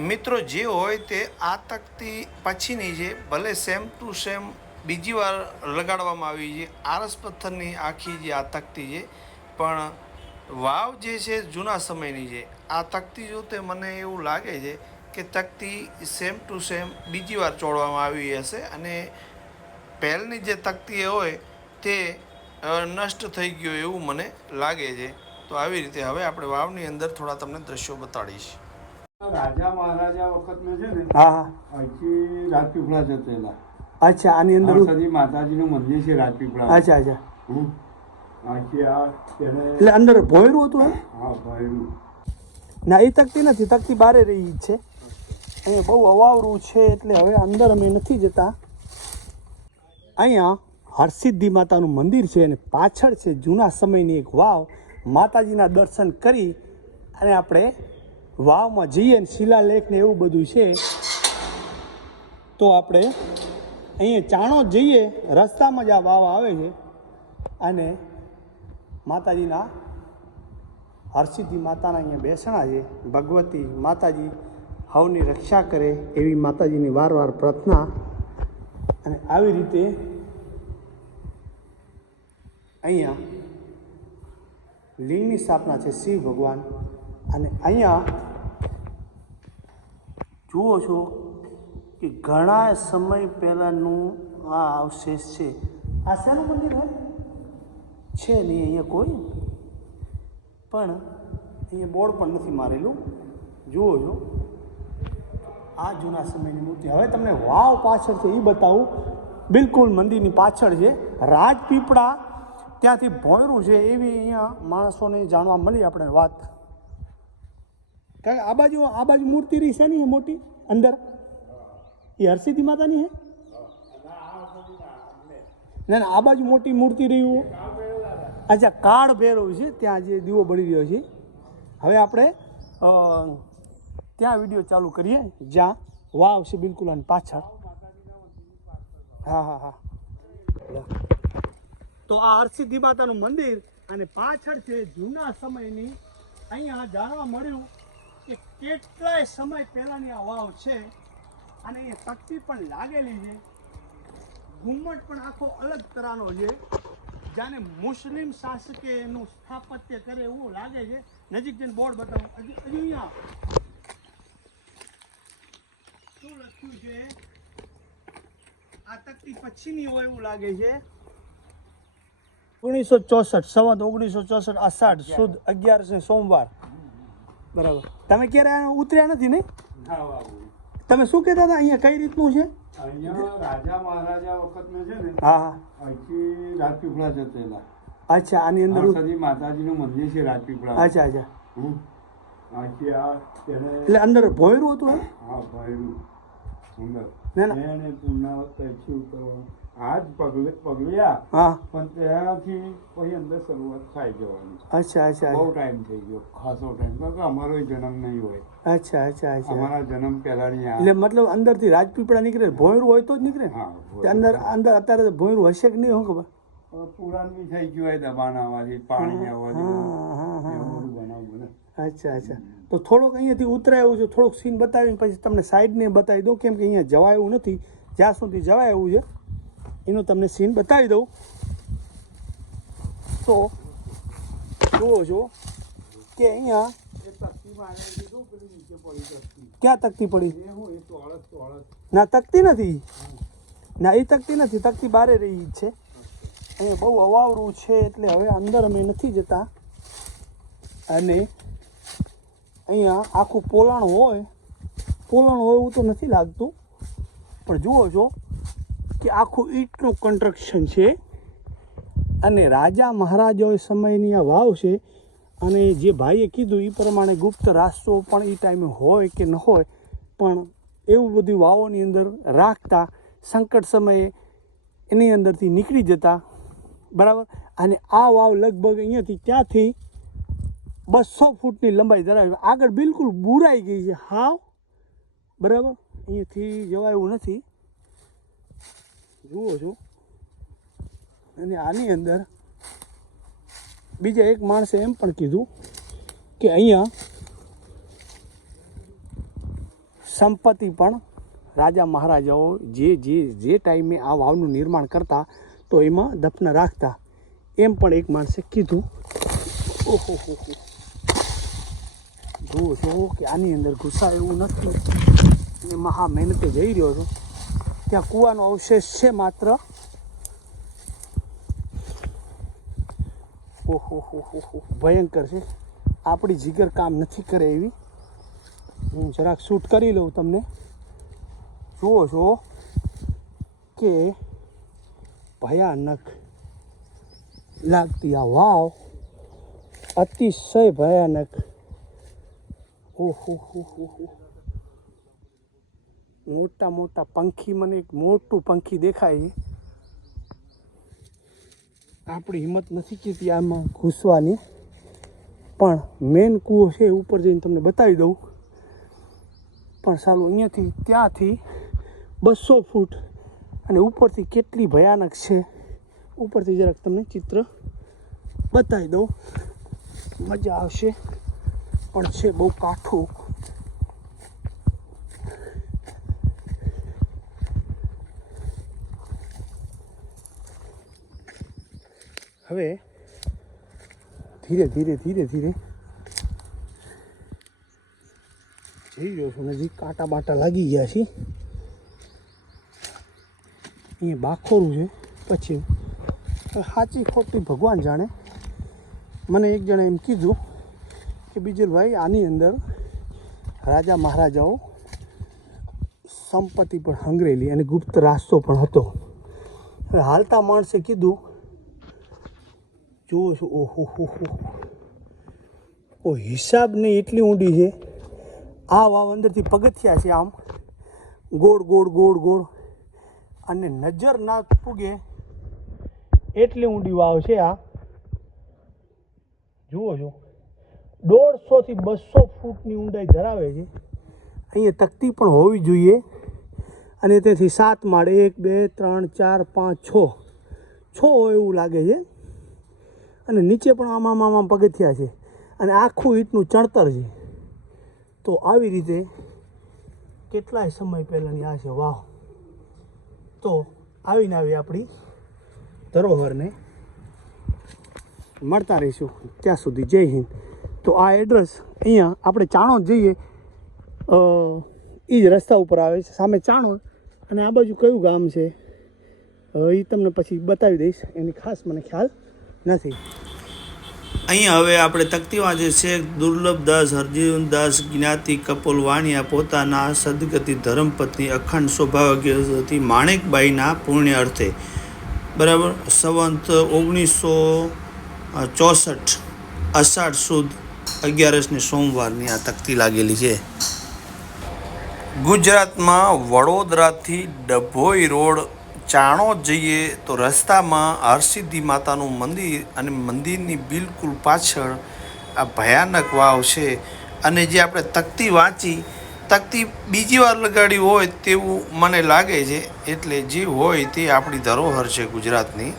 મિત્રો જે હોય તે આ તકતી પછીની છે ભલે સેમ ટુ સેમ બીજી વાર લગાડવામાં આવી છે, આરસ પથ્થરની આખી જે આ તકતી છે, પણ વાવ જે છે જૂના સમયની છે, આ તકતી જોતે મને એવું લાગે છે કે તકતી સેમ ટુ સેમ બીજી વાર ચોડવામાં આવી હશે અને પહેલની જે તકતી હોય તે નષ્ટ થઈ ગયો એવું મને લાગે છે. તો આવી રીતે હવે આપણે વાવની અંદર થોડા તમને દ્રશ્યો બતાડીશ. રાજા મહારાજા વખતનો છે ને હા હા. અહીંથી રાજપીપળા જતેલા અચ્છા આની અંદર સદી માતાજીનું મંદિર છે રાજપીપળા અચ્છા અચ્છા. એટલે અંદર ભોયરું હતું હા ના એ તકતી નથી તકતી બારે રહી છે. અહીંયા બહુ અવાવરું છે એટલે હવે અંદર અમે નથી જતા. અહીંયા હરસિદ્ધિ માતાનું મંદિર છે અને પાછળ છે જૂના સમયની એક વાવ. માતાજીના દર્શન કરી અને આપણે વાવમાં જઈએ ને શિલાલેખ ને એવું બધું છે, તો આપણે અહીંયા ચાણો જઈએ, રસ્તામાં જ આ વાવ આવે છે. અને માતાજીના હરસિદ્ધિ માતાના અહીંયા બેસણા છે, ભગવતી માતાજી હવની રક્ષા કરે એવી માતાજીની વાર વાર પ્રાર્થના. અને આવી રીતે અહીંયા લિંગની સ્થાપના છે શિવ ભગવાન. અને અહીંયા જુઓ છો કે ઘણા સમય પહેલાંનું આ અવશેષ છે. આ શાનું મંદિર હોય છે નહીં, અહીંયા કોઈ? પણ અહીંયા બોર્ડ પણ નથી મારેલું. જુઓ છો. આ જૂના સમયની મૂર્તિ. હવે તમને વાવ પાછળ છે એ બતાવું. બિલકુલ મંદિરની પાછળ છે. રાજપીપળા ત્યાંથી ભોંયરું છે એવી અહીંયા માણસોને જાણવા મળી આપણે વાત. કારણ કે આ બાજુ આ બાજુ મૂર્તિ રહી છે ને મોટી, અંદર? એ હરસિદ્ધિ માતાની હે? ના ના, આ બાજુ મોટી મૂર્તિ રહ્યું અચ્છા, કાળ ભેરવ છે, ત્યાં જે દીવો બળી રહ્યો છે. હવે આપણે ત્યાં વીડિયો ચાલુ કરીએ, જ્યાં વાવ છે બિલકુલ અને પાછળ. હા હા હા. તો આ હરસિદ્ધિ માતાનું મંદિર અને પાછળ છે જૂના સમયની અહીંયા જાણવા મળ્યું કે કેટલાય સમય પહેલાંની આ વાવ છે અને એ તકતી પણ લાગેલી છે. ઘુમ્મટ પણ આખો અલગ તરાનો છે. જાણે મુસ્લિમ શાસકે એનું સ્થાપત્ય કરે એવું લાગે છે. નજીક જઈને બોર્ડ બતાવો. હજી હજુ અહીંયા. શું લખ્યું છે? આ તકતી પછીની હોય એવું લાગે છે. ઓગણીસો ચોસઠ સંવત ઓગણીસો ચોસઠ આષાઢ સુદ અગિયાર છે સોમવાર. બરાબર. તમે ક્યારે ઉતર્યા નથી ને તમે શું કહેતા હતા? અહીંયા કઈ રીતનું છે? અહીંયા રાજા મહારાજા વખતનો છે ને હા હા. અહીંથી રાજપીપળા જતેલા અચ્છા આની અંદર સદી માતાજીનું મંદિર છે રાજપીપળા અચ્છા અચ્છા. એટલે અંદર ભોયરું હતું હા ના. એને પૂર્ણાવત પછી ઉતરવાનું આ જ પગલે પગલ્યા હા. પણ ત્યાંથી પછી અંદર શરૂઆત થાય જવાની. અચ્છા અચ્છા. બહુ ટાઈમ થઈ ગયો. ખાસો ટાઈમ. કારણ કે અમારો જન્મ નહીં હોય. અચ્છા અચ્છા અચ્છા. અમારા જન્મ પહેલાની એટલે મતલબ અંદરથી રાજપીપળા નીકળે ભોયરું હોય તો જ નીકળે? હા તે અંદર અંદર અત્યારે ભોયરું હશે કે નહીં હું ખબર? પુરાણ બી થઈ ગયું હોય દબાણ આવવાથી પાણી આવવાથી અચ્છા અચ્છા. તો થોડોક અહીંયાથી ઉતરાય છે, થોડોક સીન બતાવીને પછી તમને સાઈડને બતાવી દઉં. કેમ કે અહીંયા જવાય એવું નથી. જ્યાં સુધી જવાય એવું છે, એનું તમને સીન બતાવી દઉં. તો, જુઓ છો કે અહીંયા ક્યાં તકતી પડી? ના, તકતી નથી. ના, એ તકતી નથી. તકતી બારે રહી છે. અહીંયા બહુ અવાવરું છે, એટલે હવે અંદર અમે નથી જતા. અને અહીંયા આખું પોલાણ હોય પોલાણ હોય એવું તો નથી લાગતું. પણ જુઓ છો કે આખું ઈંટનું કન્સ્ટ્રક્શન છે. અને રાજા મહારાજાઓ સમયની આ વાવ છે. અને જે ભાઈએ કીધું એ પ્રમાણે ગુપ્ત રાસ્તો પણ એ ટાઈમે હોય કે ન હોય, પણ એવું બધું વાવોની અંદર રાખતા સંકટ સમયે એની અંદરથી નીકળી જતા. બરાબર? અને આ વાવ લગભગ અહીંયાથી ત્યાંથી બસો ફૂટની લંબાઈ ધરાવે. આગળ બિલકુલ બુરાઈ ગઈ છે. હાવ. બરાબર? અહીંયાથી જવાય એવું નથી. જુઓ છો. અને આની અંદર બીજા એક માણસે એમ પણ કીધું કે અહીંયા સંપત્તિ પણ રાજા મહારાજાઓ જે જે જે ટાઈમે આ વાવનું નિર્માણ કરતા, તો એમાં દફન રાખતા. એમ પણ એક માણસે કીધું. ઓહો, હો હો. જુઓ છો કે આની અંદર ઘૂસાય એવું નથી. અને મહા મહેનતે જઈ રહ્યો છું. ત્યાં કૂવાનો અવશેષ છે માત્ર. ઓહો, હો હો ભયંકર છે. આપણી જીગર કામ નથી કરે એવી. હું જરાક શૂટ કરી લઉં તમને. જુઓ છો કે ભયાનક લાગતી આ વાવ. અતિશય ભયાનક. ઓહો, હો હો હો મોટા મોટા પંખી, મને એક મોટું પંખી દેખાય. આપણી હિંમત નથી કીધી આમાં ઘૂસવાની. પણ મેન કૂવો છે ઉપર જઈને તમને બતાવી દઉં. પણ સાલું અહીંયાથી, ત્યાંથી બસો ફૂટ અને ઉપરથી કેટલી ભયાનક છે. ઉપરથી જરાક તમને ચિત્ર બતાવી દઉં. મજા આવશે. પણ છે બહુ કાઠું. હવે ધીરે ધીરે ધીરે ધીરે જઈ રહ્યો છું. નજીક કાંટા બાટા લાગી ગયા છે. અહીંયા બાખોરું છે. પછી હવે સાચી ખોટી ભગવાન જાણે. મને એક જણે એમ કીધું કે બીજલભાઈ આની અંદર રાજા મહારાજાઓ સંપત્તિ પણ હંગરેલી અને ગુપ્ત રાસ્તો પણ હતો. હાલતા માણસે કીધું, જુઓ છો, ઓહો, હો હો ઓ એટલી ઊંડી છે. આ વાવ અંદરથી પગથિયા છે આમ. ગોળ ગોળ ગોળ ગોળ. અને નજર ના પૂગે એટલી ઊંડી વાવ છે આ. જુઓ છો. દોઢસોથી બસો ફૂટની ઊંડાઈ ધરાવે છે. અહીંયા તકતી પણ હોવી જોઈએ. અને તેથી સાત માળ, એક, બે, ત્રણ, ચાર, પાંચ, છ. છ હોય એવું લાગે છે. અને નીચે પણ આમાં આમાં પગથિયા છે. અને આખું ઈંટનું ચણતર છે. તો આવી રીતે કેટલાય સમય પહેલાંની આ છે. વાહ. તો આવીને આવી આપણી ધરોહરને. મળતા રહીશું. ત્યાં સુધી જય હિન્દ. તો આ એડ્રેસ અહીંયા આપણે ચાણોદ જઈએ એ જ રસ્તા ઉપર આવે છે, સામે ચાણોદ. અને આ બાજુ કયું ગામ છે? એ તમને પછી બતાવી દઈશ, એની ખાસ મને ખ્યાલ નથી. અહીંયા હવે આપણે તકતી વાંચે છે દુર્લભદાસ હરજીવનદાસ જ્ઞાતિ, કપોલ, વાણિયા, પોતાના સદગતિ, ધર્મપત્ની, અખંડ સૌભાગ્યવતી માણેકબાઈના પુણ્ય અર્થે. બરાબર? સંવંત ઓગણીસો ચોસઠ અષાઢ સુદ અગિયારસની સોમવારની આ તકતી લાગેલી છે. ગુજરાતમાં વડોદરાથી ડભોઈ રોડ ચાણોદ જઈએ તો રસ્તામાં હરસિદ્ધિ માતાનું મંદિર અને મંદિરની બિલકુલ પાછળ આ ભયાનક વાવ છે. અને જે આપણે તકતી વાંચી, તકતી બીજી વાર લગાડી હોય તેવું મને લાગે છે. એટલે જે હોય તે આપણી ધરોહર છે ગુજરાતની.